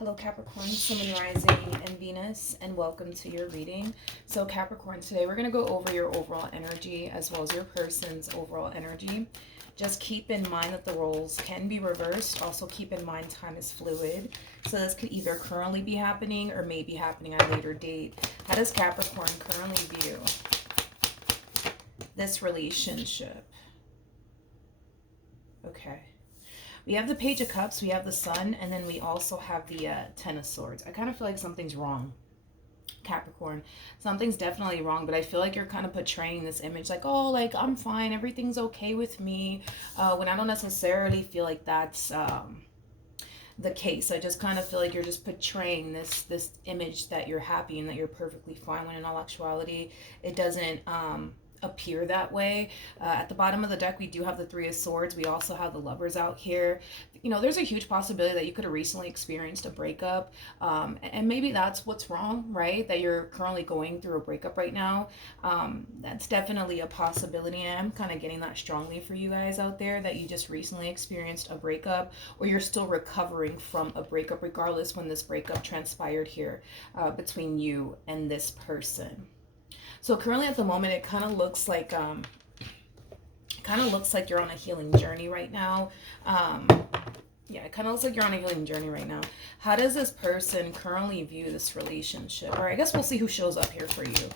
Hello Capricorn, Sun, Moon, Rising, and Venus, and welcome to your reading. So Capricorn, today we're going to go over your overall energy as well as your person's overall energy. Just keep in mind that the roles can be reversed. Also keep in mind time is fluid. So this could either currently be happening or may be happening at a later date. How does Capricorn currently view this relationship? Okay. We have the Page of Cups, we have the Sun, and then we also have the Ten of Swords. I kind of feel like something's wrong, Capricorn. Something's definitely wrong, but I feel like you're kind of portraying this image like, oh, like, I'm fine, everything's okay with me, when I don't necessarily feel like that's the case. I just kind of feel like you're just portraying this image that you're happy and that you're perfectly fine, when in all actuality, it doesn't appear that way. At the bottom of the deck, we do have the Three of Swords. We also have the Lovers out here. You know, there's a huge possibility that you could have recently experienced a breakup, and maybe that's what's wrong, right? That you're currently going through a breakup right now. That's definitely a possibility, and I'm kind of getting that strongly for you guys out there, that you just recently experienced a breakup, or you're still recovering from a breakup, regardless when this breakup transpired here between you and this person. So currently at the moment, it kind of looks like you're on a healing journey right now. Yeah, it kind of looks like you're on a healing journey right now. How does this person currently view this relationship? Or I guess we'll see who shows up here for you.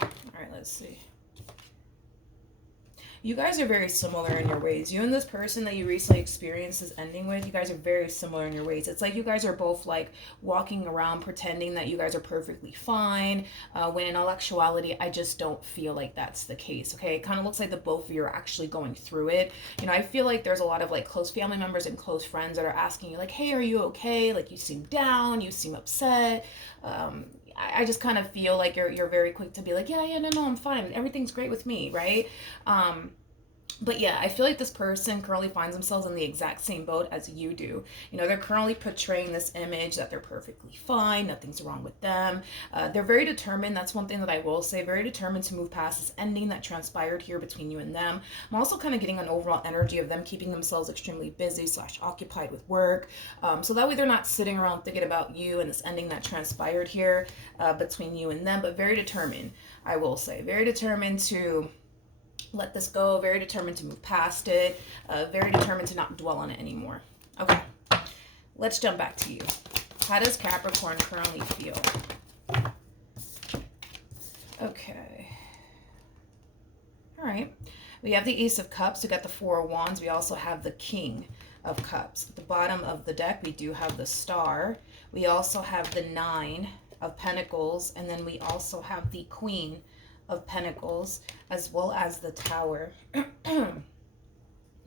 All right, let's see. You guys are very similar in your ways. You and this person that you recently experienced this ending with, you guys are very similar in your ways. It's like you guys are both like walking around pretending that you guys are perfectly fine, when in all actuality, I just don't feel like that's the case, okay? It kind of looks like the both of you are actually going through it. You know, I feel like there's a lot of like close family members and close friends that are asking you like, hey, are you okay? Like, you seem down, you seem upset. I just kind of feel like you're very quick to be like, yeah, no, I'm fine. Everything's great with me, right? But yeah, I feel like this person currently finds themselves in the exact same boat as you do. You know, they're currently portraying this image that they're perfectly fine, nothing's wrong with them. They're very determined. That's one thing that I will say. Very determined to move past this ending that transpired here between you and them. I'm also kind of getting an overall energy of them keeping themselves extremely busy / occupied with work. So that way they're not sitting around thinking about you and this ending that transpired here between you and them, but very determined, I will say. Very determined to let this go, very determined to move past it, very determined to not dwell on it anymore. Okay, let's jump back to you. How does Capricorn currently feel? Okay. All right. We have the Ace of Cups. We got the Four of Wands. We also have the King of Cups. At the bottom of the deck, we do have the Star. We also have the Nine of Pentacles. And then we also have the Queen of Pentacles, as well as the Tower.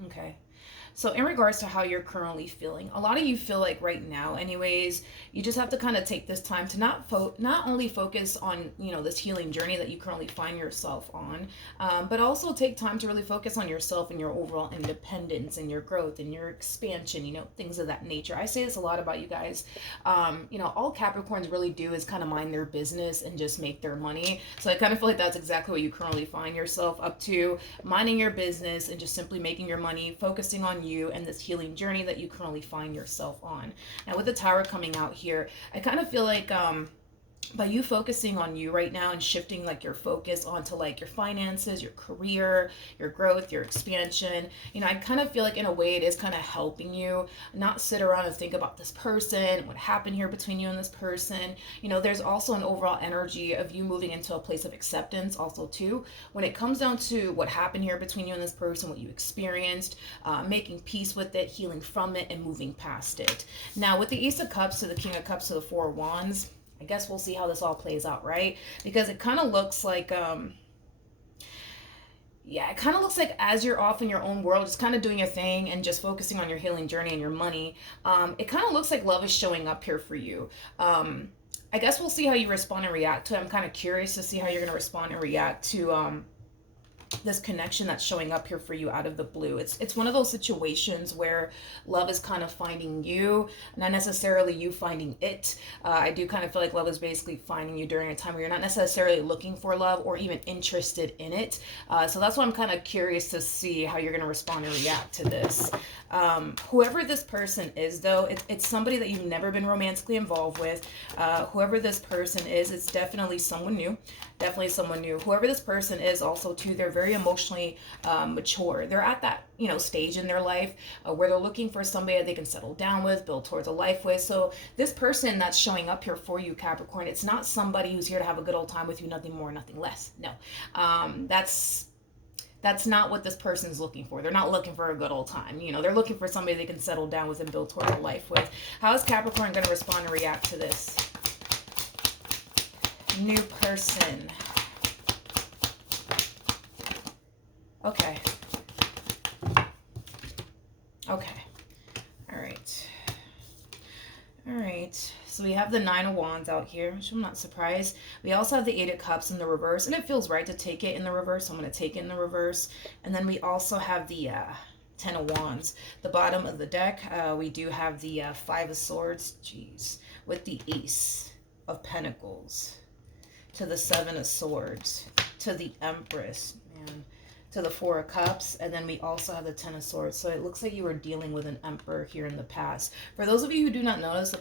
Okay. So in regards to how you're currently feeling, a lot of you feel like right now anyways, you just have to kind of take this time to not only focus on, you know, this healing journey that you currently find yourself on, but also take time to really focus on yourself and your overall independence and your growth and your expansion, you know, things of that nature. I say this a lot about you guys. You know, all Capricorns really do is kind of mind their business and just make their money. So I kind of feel like that's exactly what you currently find yourself up to, minding your business and just simply making your money, focusing on you and this healing journey that you currently find yourself on. Now with the Tower coming out here, I kind of feel like by you focusing on you right now and shifting like your focus onto like your finances, your career, your growth, your expansion, you know, I kind of feel like in a way it is kind of helping you not sit around and think about this person, what happened here between you and this person. You know, there's also an overall energy of you moving into a place of acceptance also too, when it comes down to what happened here between you and this person, what you experienced, making peace with it, healing from it, and moving past it. Now with the Ace of Cups to the King of Cups to the Four of Wands, I guess we'll see how this all plays out, right? Because it kind of looks like, yeah, it kind of looks like as you're off in your own world, just kind of doing your thing and just focusing on your healing journey and your money, it kind of looks like love is showing up here for you. I guess we'll see how you respond and react to it. I'm kind of curious to see how you're going to respond and react to this connection that's showing up here for you out of the blue. It's one of those situations where love is kind of finding you, not necessarily you finding it. I do kind of feel like love is basically finding you during a time where you're not necessarily looking for love or even interested in it. So that's why I'm kind of curious to see how you're going to respond and react to this. Whoever this person is, though, it's somebody that you've never been romantically involved with. Whoever this person is, it's definitely someone new. Definitely someone new. Whoever this person is, also too, they're very emotionally mature. They're at that stage in their life where they're looking for somebody that they can settle down with, build towards a life with. So this person that's showing up here for you, Capricorn, it's not somebody who's here to have a good old time with you, nothing more, nothing less. No, that's not what this person's looking for. They're not looking for a good old time. They're looking for somebody they can settle down with and build toward a life with. How is Capricorn going to respond and react to this? New person. Okay. Okay. All right. All right. So we have the Nine of Wands out here, which I'm not surprised. We also have the Eight of Cups in the reverse, and it feels right to take it in the reverse, so I'm going to take it in the reverse. And then we also have the Ten of Wands. The bottom of the deck, we do have the Five of Swords, jeez, with the Ace of Pentacles, to the Seven of Swords, to the Empress, man, to the Four of Cups, and then we also have the Ten of Swords. So it looks like you were dealing with an Emperor here in the past. For those of you who do not notice,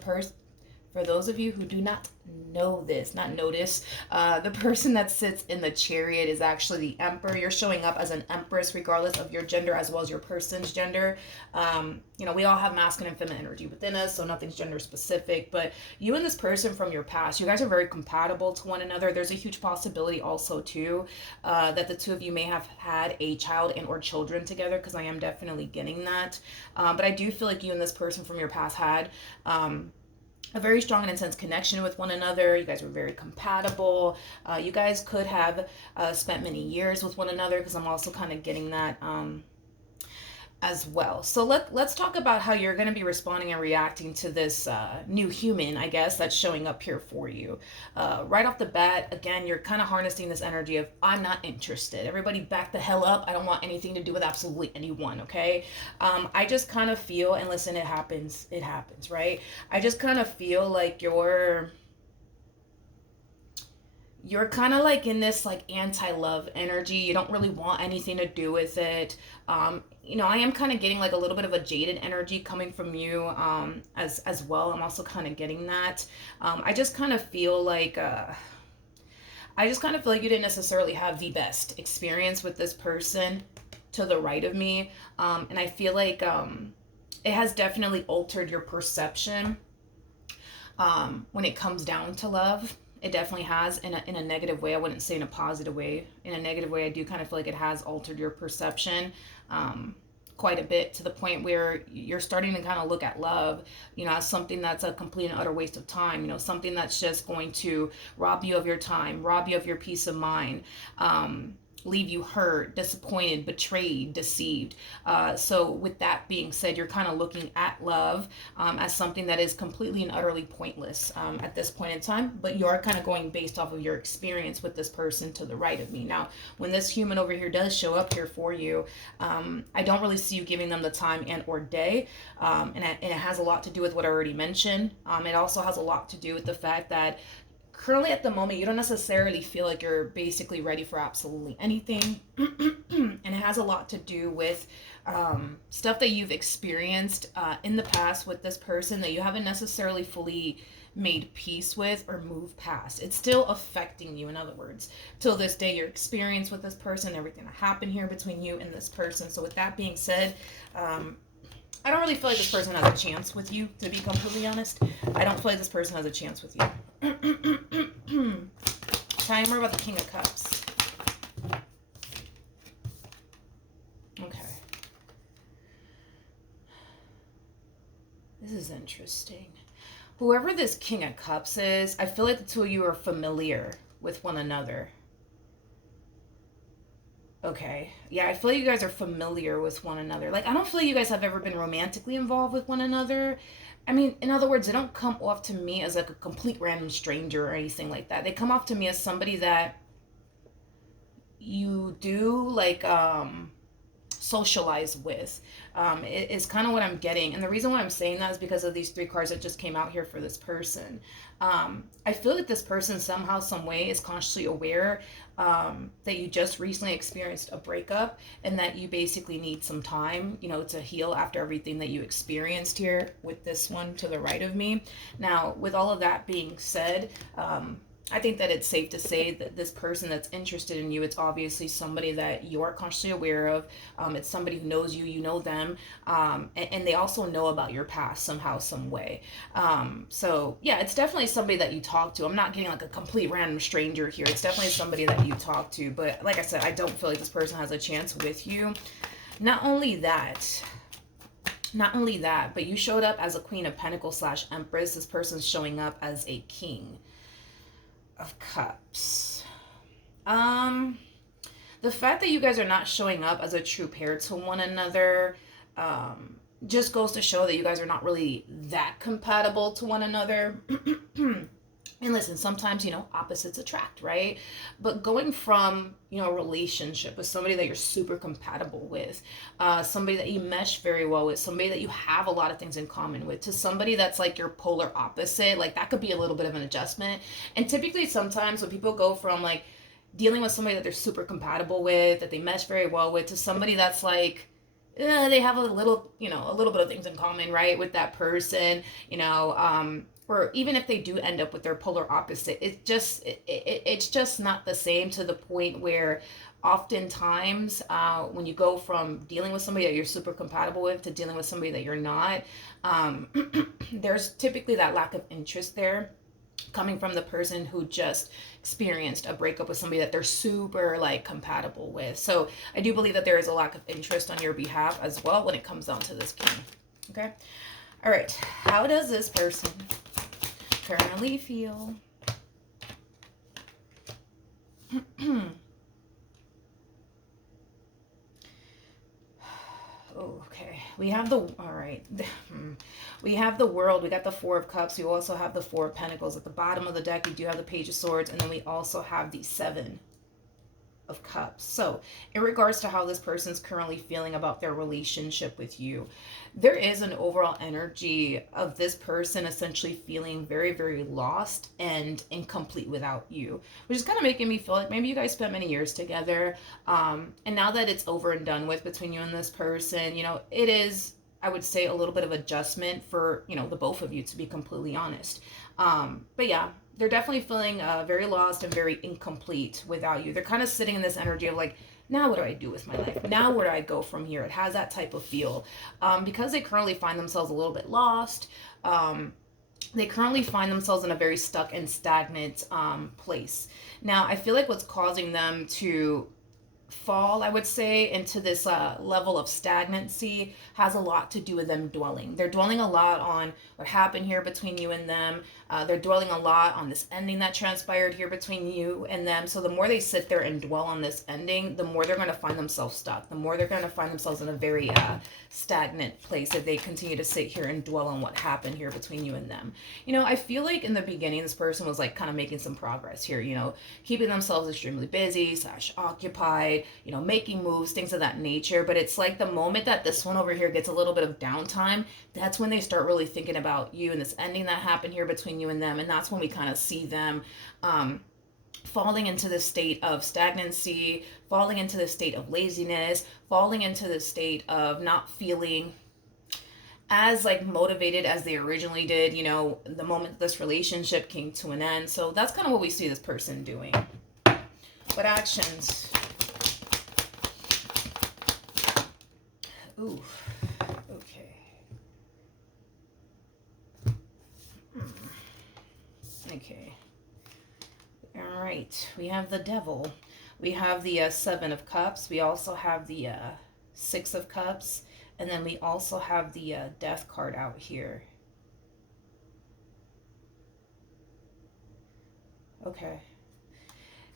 for those of you who do not notice, the person that sits in the Chariot is actually the Emperor. You're showing up as an Empress regardless of your gender as well as your person's gender. We all have masculine and feminine energy within us, so nothing's gender specific. But you and this person from your past, you guys are very compatible to one another. There's a huge possibility also too that the two of you may have had a child and or children together, because I am definitely getting that. But I do feel like you and this person from your past had a very strong and intense connection with one another. You guys were very compatible. You guys could have spent many years with one another, because I'm also kind of getting that as well. So let's talk about how you're going to be responding and reacting to this new human, I guess, that's showing up here for you. Right off the bat, again, you're kind of harnessing this energy of, I'm not interested. Everybody back the hell up. I don't want anything to do with absolutely anyone, okay? I just kind of feel, and listen, it happens, right? I just kind of feel like you're kind of like in this like anti-love energy. You don't really want anything to do with it. I am kind of getting like a little bit of a jaded energy coming from you as well. I'm also kind of getting that. I just kind of feel like you didn't necessarily have the best experience with this person to the right of me. And I feel like it has definitely altered your perception when it comes down to love. It definitely has, in a negative way. I wouldn't say in a positive way. In a negative way, I do kind of feel like it has altered your perception quite a bit, to the point where you're starting to kind of look at love, as something that's a complete and utter waste of time. Something that's just going to rob you of your time, rob you of your peace of mind, leave you hurt, disappointed, betrayed, deceived. So with that being said, you're kind of looking at love as something that is completely and utterly pointless at this point in time, but you are kind of going based off of your experience with this person to the right of me. Now, when this human over here does show up here for you, I don't really see you giving them the time and or day, and it has a lot to do with what I already mentioned. It also has a lot to do with the fact that currently at the moment you don't necessarily feel like you're basically ready for absolutely anything. And it has a lot to do with stuff that you've experienced in the past with this person that you haven't necessarily fully made peace with or moved past. It's still affecting you, in other words, till this day, your experience with this person, everything that happened here between you and this person. So with that being said, I don't really feel like this person has a chance with you, to be completely honest. I don't feel like this person has a chance with you. Tell me more about the King of Cups. Okay. This is interesting. Whoever this King of Cups is, I feel like the two of you are familiar with one another. Okay. Yeah, I feel like you guys are familiar with one another. Like, I don't feel like you guys have ever been romantically involved with one another. I mean, in other words, they don't come off to me as like a complete random stranger or anything like that. They come off to me as somebody that you do like socialize with. Is kind of what I'm getting. And the reason why I'm saying that is because of these three cards that just came out here for this person. I feel that this person somehow, some way is consciously aware that you just recently experienced a breakup and that you basically need some time, you know, to heal after everything that you experienced here with this one to the right of me. Now, with all of that being said, I think that it's safe to say that this person that's interested in you, it's obviously somebody that you are consciously aware of. It's somebody who knows you, you know them, and they also know about your past somehow, some way. So yeah, it's definitely somebody that you talk to. I'm not getting like a complete random stranger here. It's definitely somebody that you talk to. But like I said, I don't feel like this person has a chance with you. Not only that, but you showed up as a Queen of Pentacles / Empress. This person's showing up as a King of Cups. The fact that you guys are not showing up as a true pair to one another just goes to show that you guys are not really that compatible to one another. And listen, sometimes, you know, opposites attract, right? But going from, you know, a relationship with somebody that you're super compatible with, somebody that you mesh very well with, somebody that you have a lot of things in common with, to somebody that's like your polar opposite, like that could be a little bit of an adjustment. And typically sometimes when people go from like dealing with somebody that they're super compatible with, that they mesh very well with, to somebody that's like, they have a little, you know, a little bit of things in common, right, with that person, you know, or even if they do end up with their polar opposite, it's just not the same, to the point where oftentimes when you go from dealing with somebody that you're super compatible with to dealing with somebody that you're not, there's typically that lack of interest there, coming from the person who just experienced a breakup with somebody that they're super like compatible with. So I do believe that there is a lack of interest on your behalf as well when it comes down to this King. Okay. All right. How does this person currently feel? Okay, we have the, all right, we have the World, we got the Four of Cups, we also have the Four of Pentacles. At the bottom of the deck, we do have the Page of Swords, and then we also have the Seven of Cups. So in regards to how this person's currently feeling about their relationship with you, there is an overall energy of this person essentially feeling very, very lost and incomplete without you, which is kind of making me feel like maybe you guys spent many years together, and now that it's over and done with between you and this person, you know, it is, I would say, a little bit of adjustment for, you know, the both of you, to be completely honest. But yeah, they're definitely feeling very lost and very incomplete without you. They're kind of sitting in this energy of like, now what do I do with my life? Now where do I go from here? It has that type of feel. Because they currently find themselves a little bit lost. They currently find themselves in a very stuck and stagnant place. Now, I feel like what's causing them to fall, I would say, into this level of stagnancy has a lot to do with them dwelling. They're dwelling a lot on what happened here between you and them. They're dwelling a lot on this ending that transpired here between you and them. So the more they sit there and dwell on this ending, the more they're going to find themselves stuck. The more they're going to find themselves in a very stagnant place if they continue to sit here and dwell on what happened here between you and them. You know, I feel like in the beginning, this person was like kind of making some progress here, you know, keeping themselves extremely busy / occupied, you know, making moves, things of that nature. But it's like the moment that this one over here gets a little bit of downtime, that's when they start really thinking about you and this ending that happened here between you and them. And that's when we kind of see them falling into this state of stagnancy, falling into this state of laziness, falling into this state of not feeling as like motivated as they originally did, you know, the moment this relationship came to an end. So that's kind of what we see this person doing. What actions? Ooh, okay. Okay. All right. We have the Devil. We have the Seven of Cups. We also have the Six of Cups. And then we also have the Death card out here. Okay.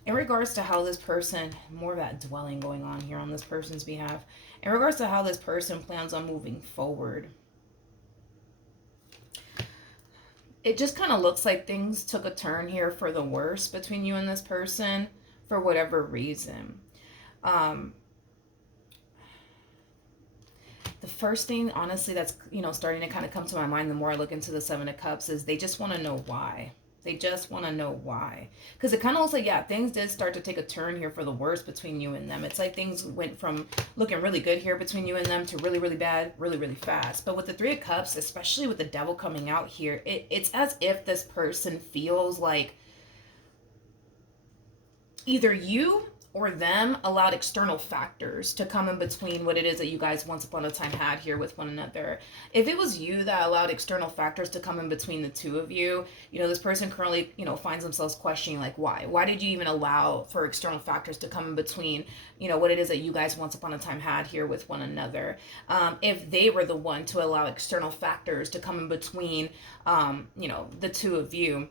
In regards to how this person, more of that dwelling going on here on this person's behalf, in regards to how this person plans on moving forward, it just kind of looks like things took a turn here for the worse between you and this person for whatever reason. Um, the first thing, honestly, that's, starting to kind of come to my mind the more I look into the Seven of Cups is they just want to know why. They just want to know why. Because it kind of looks like, yeah, things did start to take a turn here for the worse between you and them. It's like things went from looking really good here between you and them to really, really bad, really, really fast. But with the Three of Cups, especially with the Devil coming out here, it's as if this person feels like either you or them allowed external factors to come in between what it is that you guys once upon a time had here with one another. If it was you that allowed external factors to come in between the two of you, this person currently, finds themselves questioning, like, why? Why did you even allow for external factors to come in between, what it is that you guys once upon a time had here with one another? If they were the one to allow external factors to come in between, the two of you,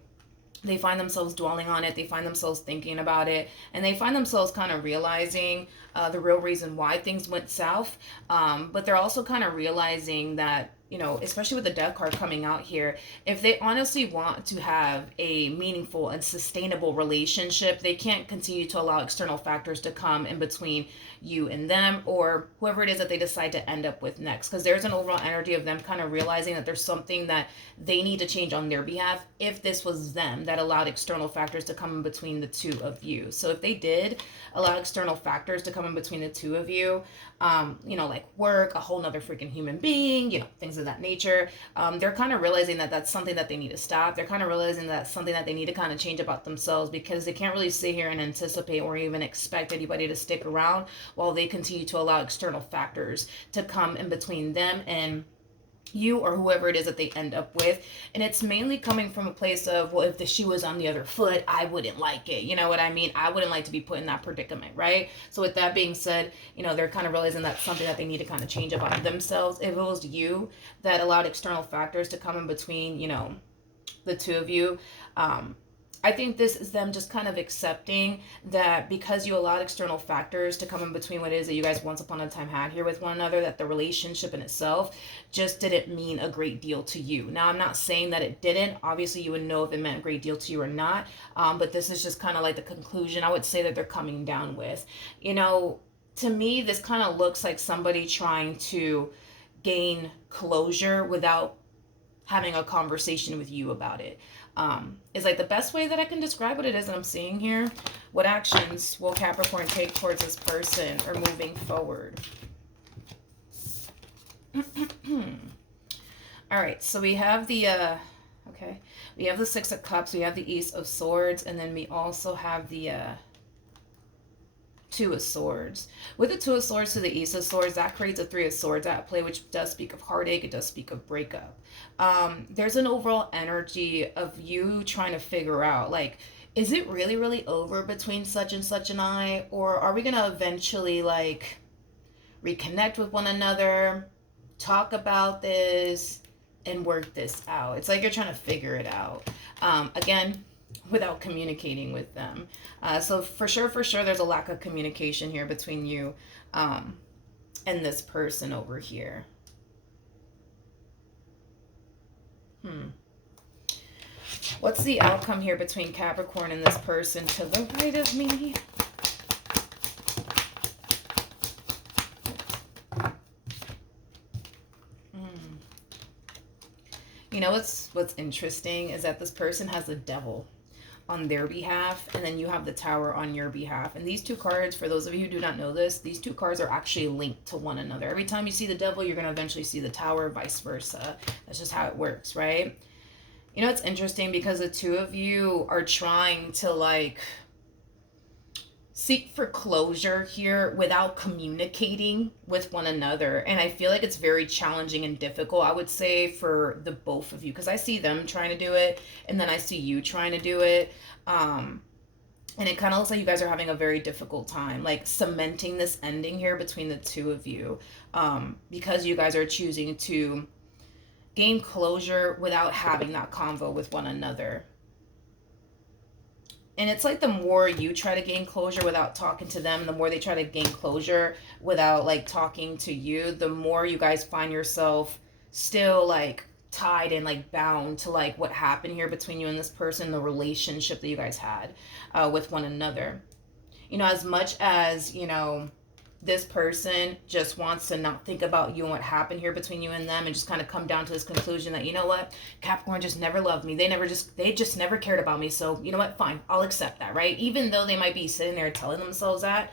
they find themselves dwelling on it, they find themselves thinking about it, and they find themselves kind of realizing the real reason why things went south. But they're also kind of realizing that, especially with the Death card coming out here, if they honestly want to have a meaningful and sustainable relationship, they can't continue to allow external factors to come in between you and them, or whoever it is that they decide to end up with next. Because there's an overall energy of them kind of realizing that there's something that they need to change on their behalf if this was them that allowed external factors to come in between the two of you. So if they did allow external factors to come in between the two of you, like work, a whole nother freaking human being, things of that nature, they're kind of realizing that that's something that they need to stop. They're kind of realizing that that's something that they need to kind of change about themselves, because they can't really sit here and anticipate or even expect anybody to stick around while they continue to allow external factors to come in between them and you or whoever it is that they end up with. And it's mainly coming from a place of, well, if the shoe was on the other foot, I wouldn't like it. You know what I mean? I wouldn't like to be put in that predicament, right? So with that being said, they're kind of realizing that's something that they need to kind of change about themselves. If it was you that allowed external factors to come in between, the two of you, I think this is them just kind of accepting that because you allowed external factors to come in between what it is that you guys once upon a time had here with one another, that the relationship in itself just didn't mean a great deal to you. Now, I'm not saying that it didn't. Obviously, you would know if it meant a great deal to you or not. But this is just kind of like the conclusion I would say that they're coming down with. To me, this kind of looks like somebody trying to gain closure without having a conversation with you about it. Is like the best way that I can describe what it is that I'm seeing here. What actions will Capricorn take towards this person or moving forward? All right, so we have the we have the Six of Cups, we have the Ace of Swords, and then we also have the Two of Swords. With the Two of Swords to the Ace of Swords, that creates a Three of Swords at play, which does speak of heartache. It does speak of breakup. There's an overall energy of you trying to figure out, like, is it really, really over between such and such and I? Or are we going to eventually, like, reconnect with one another, talk about this, and work this out? It's like you're trying to figure it out. Again, without communicating with them. So for sure, there's a lack of communication here between you and this person over here. What's the outcome here between Capricorn and this person to the right of me? What's interesting is that this person has the Devil on their behalf, and then you have the Tower on your behalf. And these two cards, for those of you who do not know this, these two cards are actually linked to one another. Every time you see the Devil, you're going to eventually see the Tower, vice versa. That's just how it works, right? It's interesting because the two of you are trying to, like, seek for closure here without communicating with one another. And I feel like it's very challenging and difficult, I would say, for the both of you, because I see them trying to do it and then I see you trying to do it. And it kind of looks like you guys are having a very difficult time, like, cementing this ending here between the two of you, because you guys are choosing to gain closure without having that convo with one another. And it's like the more you try to gain closure without talking to them, the more they try to gain closure without, like, talking to you, the more you guys find yourself still, like, tied and, like, bound to, like, what happened here between you and this person, the relationship that you guys had with one another. As much as, this person just wants to not think about you and what happened here between you and them, and just kind of come down to this conclusion that, what, Capricorn just never loved me. They just never cared about me. So, what, fine, I'll accept that, right? Even though they might be sitting there telling themselves that,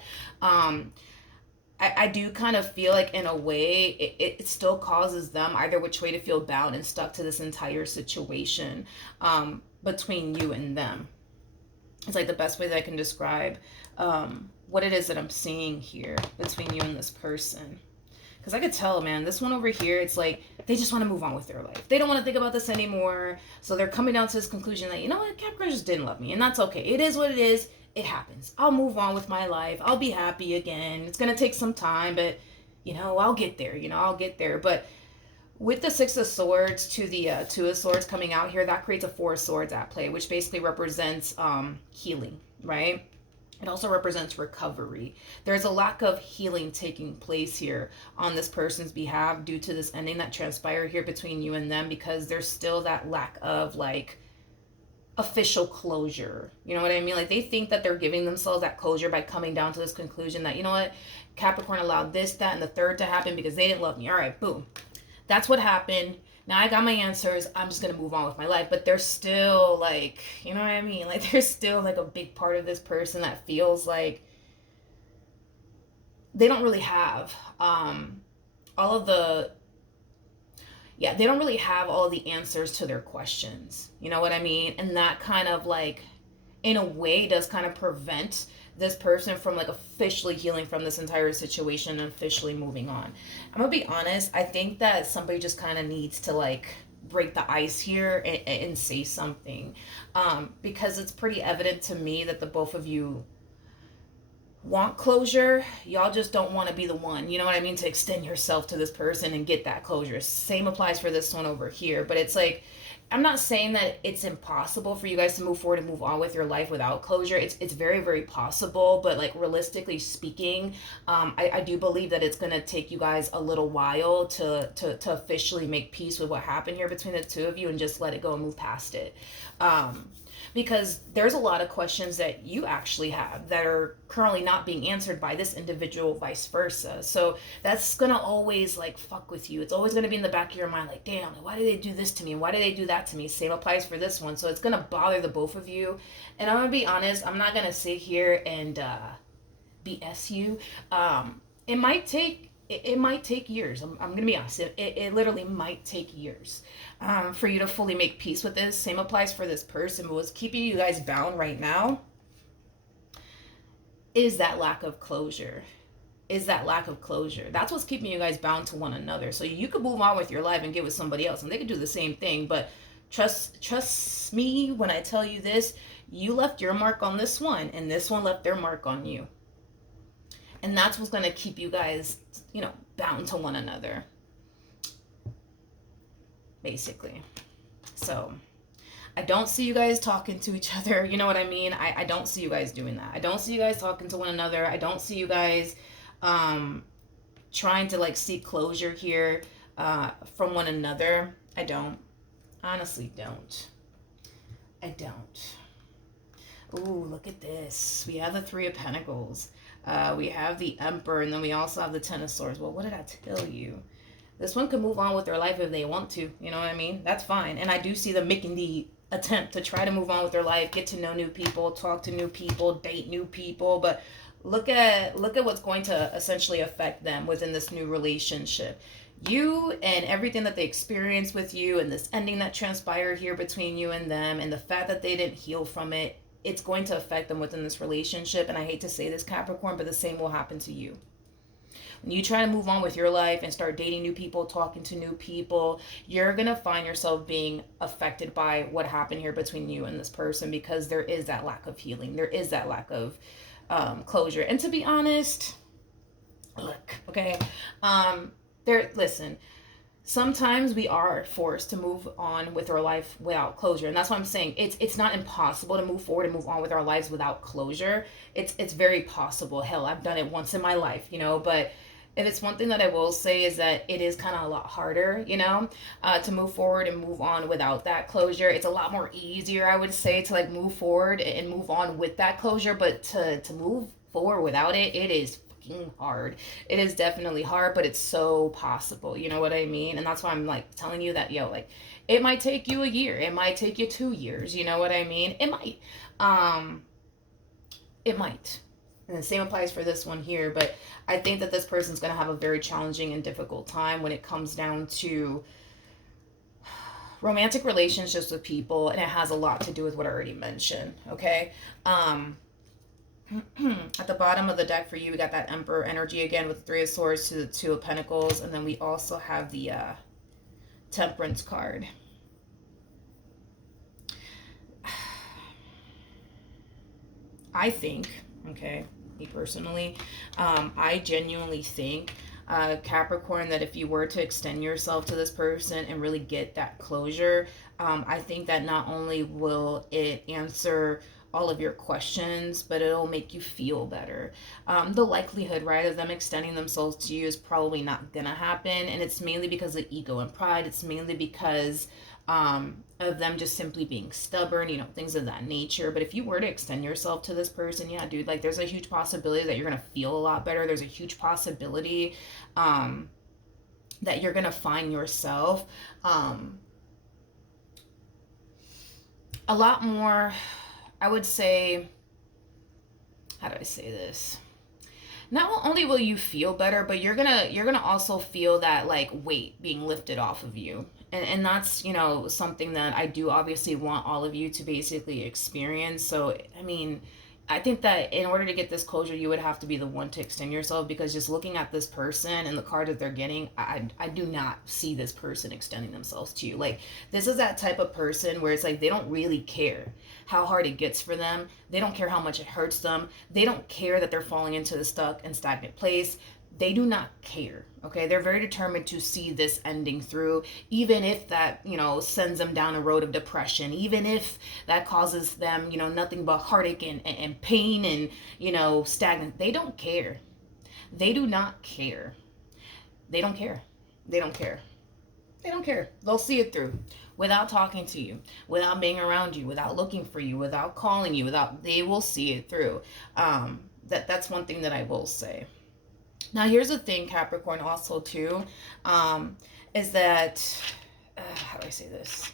I do kind of feel like, in a way, it still causes them either which way to feel bound and stuck to this entire situation, between you and them. It's like the best way that I can describe what it is that I'm seeing here between you and this person. Because I could tell, man, this one over here, it's like they just want to move on with their life. They don't want to think about this anymore. So they're coming down to this conclusion that, what, Capricorn just didn't love me. And that's okay. It is what it is. It happens. I'll move on with my life. I'll be happy again. It's going to take some time, but, I'll get there. I'll get there. But with the Six of Swords to the Two of Swords coming out here, that creates a Four of Swords at play, which basically represents healing, right? It also represents recovery. There's a lack of healing taking place here on this person's behalf due to this ending that transpired here between you and them, because there's still that lack of, like, official closure. You know what I mean? Like, they think that they're giving themselves that closure by coming down to this conclusion that, what, Capricorn allowed this, that, and the third to happen because they didn't love me. All right, boom. That's what happened. Now I got my answers. I'm just going to move on with my life. But there's still, like, you know what I mean? Like, there's still, like, a big part of this person that feels like they don't really have all of the, they don't really have all the answers to their questions. You know what I mean? And that kind of, like, in a way does kind of prevent this person from, like, officially healing from this entire situation and officially moving on. I'm gonna be honest, I think that somebody just kind of needs to, like, break the ice here and say something, because it's pretty evident to me that the both of you want closure. Y'all just don't want to be the one, you know what I mean, to extend yourself to this person and get that closure. Same applies for this one over here. But it's like, I'm not saying that it's impossible for you guys to move forward and move on with your life without closure. It's very, very possible. But, like, realistically speaking, I do believe that it's going to take you guys a little while to officially make peace with what happened here between the two of you and just let it go and move past it. Because there's a lot of questions that you actually have that are currently not being answered by this individual, vice versa. So that's going to always, like, fuck with you. It's always going to be in the back of your mind, like, damn, why did they do this to me? Why did they do that to me? Same applies for this one. So it's going to bother the both of you. And I'm going to be honest, I'm not going to sit here and BS you. It might take years. I'm going to be honest. It literally might take years for you to fully make peace with this. Same applies for this person. But what's keeping you guys bound right now is that lack of closure. That's what's keeping you guys bound to one another. So you could move on with your life and get with somebody else, and they could do the same thing. But trust me when I tell you this, you left your mark on this one, and this one left their mark on you. And that's what's going to keep you guys, bound to one another, basically. So I don't see you guys talking to each other. You know what I mean? I don't see you guys doing that. I don't see you guys talking to one another. I don't see you guys trying to, like, seek closure here from one another. I don't. Honestly, don't. I don't. Ooh, look at this. We have the Three of Pentacles. We have the Emperor, and then we also have the Ten of Swords. Well, what did I tell you? This one could move on with their life if they want to. You know what I mean? That's fine. And I do see them making the attempt to try to move on with their life, get to know new people, talk to new people, date new people. But look at what's going to essentially affect them within this new relationship. You and everything that they experienced with you, and this ending that transpired here between you and them, and the fact that they didn't heal from it, it's going to affect them within this relationship. And I hate to say this, Capricorn, but the same will happen to you. When you try to move on with your life and start dating new people, talking to new people, you're going to find yourself being affected by what happened here between you and this person, because there is that lack of healing. There is that lack of closure. And to be honest, look, okay, listen, sometimes we are forced to move on with our life without closure. And that's what I'm saying. It's not impossible to move forward and move on with our lives without closure. It's very possible. Hell, I've done it once in my life, but if it's one thing that I will say is that it is kind of a lot harder, to move forward and move on without that closure. It's a lot more easier, I would say, to, like, move forward and move on with that closure, but to move forward without it, it is fucking hard. It is definitely hard, but it's so possible. You know what I mean? And that's why I'm like telling you that, yo, like, it might take you a year. It might take you 2 years. You know what I mean? It might. It might. And the same applies for this one here, but I think that this person's going to have a very challenging and difficult time when it comes down to romantic relationships with people, and it has a lot to do with what I already mentioned, okay? At the bottom of the deck for you, we got that Emperor energy again with the Three of Swords to the Two of Pentacles, and then we also have the Temperance card. I think, okay, me personally, I genuinely think, Capricorn, that if you were to extend yourself to this person and really get that closure, I think that not only will it answer all of your questions, but it'll make you feel better. The likelihood, right, of them extending themselves to you is probably not gonna happen, and it's mainly because of ego and pride. It's mainly because of them just simply being stubborn, you know, things of that nature. But if you were to extend yourself to this person, yeah, dude, like, there's a huge possibility that you're gonna feel a lot better. There's a huge possibility that you're gonna find yourself a lot more, I would say, how do I say this? Not only will you feel better, but you're gonna also feel that, like, weight being lifted off of you. And that's, you know, something that I do obviously want all of you to basically experience. So, I mean, I think that in order to get this closure, you would have to be the one to extend yourself, because just looking at this person and the card that they're getting, I do not see this person extending themselves to you. Like, this is that type of person where it's like they don't really care how hard it gets for them. They don't care how much it hurts them. They don't care that they're falling into the stuck and stagnant place. They do not care, okay? They're very determined to see this ending through, even if that, you know, sends them down a road of depression, even if that causes them, you know, nothing but heartache and pain and, you know, stagnant. They don't care. They do not care. They don't care. They don't care. They don't care. They'll see it through without talking to you, without being around you, without looking for you, without calling you, they will see it through. That's one thing that I will say. Now, here's the thing, Capricorn, also, too, is that, how do I say this?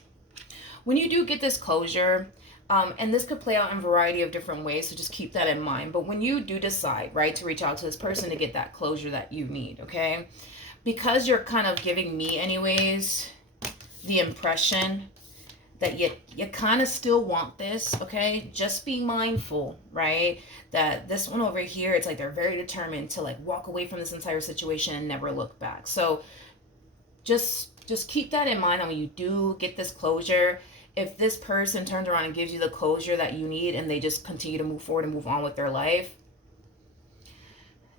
When you do get this closure, and this could play out in a variety of different ways, so just keep that in mind. But when you do decide, right, to reach out to this person to get that closure that you need, okay, because you're kind of giving me, anyways, the impression that you kind of still want this, okay? Just be mindful, right? That this one over here, it's like they're very determined to, like, walk away from this entire situation and never look back. So just keep that in mind. And when you do get this closure, if this person turns around and gives you the closure that you need and they just continue to move forward and move on with their life,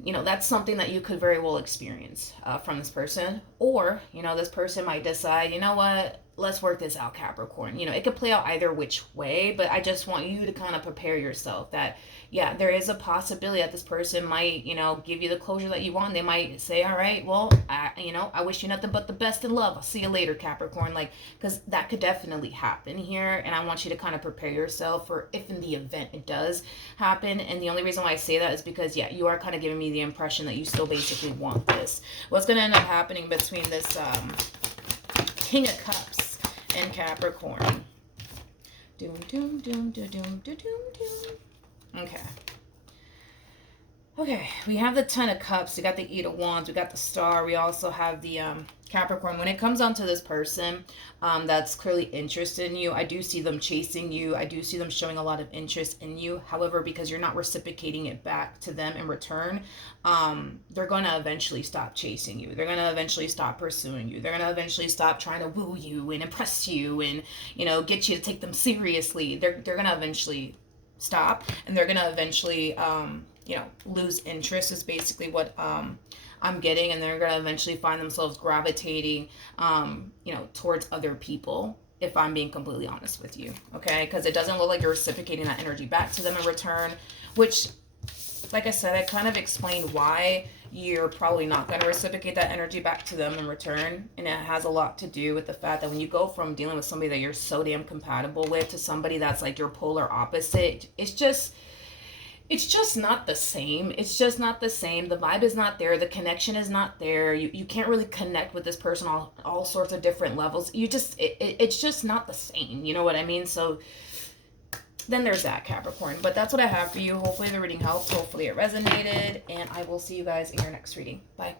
you know, that's something that you could very well experience from this person. Or, you know, this person might decide, you know what, let's work this out, Capricorn. You know, it could play out either which way, but I just want you to kind of prepare yourself that, yeah, there is a possibility that this person might, you know, give you the closure that you want. They might say, all right, well, I wish you nothing but the best in love. I'll see you later, Capricorn. Like, because that could definitely happen here. And I want you to kind of prepare yourself for if in the event it does happen. And the only reason why I say that is because, yeah, you are kind of giving me the impression that you still basically want this. What's going to end up happening between this King of Cups and Capricorn? Doom, doom, doom, doom, doom, doom, doom. Okay. Okay, we have the Ten of Cups. We got the Eight of Wands. We got the Star. We also have the Capricorn. When it comes down to this person that's clearly interested in you, I do see them chasing you. I do see them showing a lot of interest in you. However, because you're not reciprocating it back to them in return, they're going to eventually stop chasing you. They're going to eventually stop pursuing you. They're going to eventually stop trying to woo you and impress you and, you know, get you to take them seriously. They're going to eventually stop, and they're going to eventually you know, lose interest is basically what I'm getting, and they're going to eventually find themselves gravitating, you know, towards other people, if I'm being completely honest with you, okay? Because it doesn't look like you're reciprocating that energy back to them in return, which, like I said, I kind of explained why you're probably not going to reciprocate that energy back to them in return, and it has a lot to do with the fact that when you go from dealing with somebody that you're so damn compatible with to somebody that's like your polar opposite, it's just... It's just not the same. It's just not the same. The vibe is not there. The connection is not there. You can't really connect with this person on all sorts of different levels. It's just not the same. You know what I mean? So then there's that, Capricorn. But that's what I have for you. Hopefully the reading helped. Hopefully it resonated. And I will see you guys in your next reading. Bye.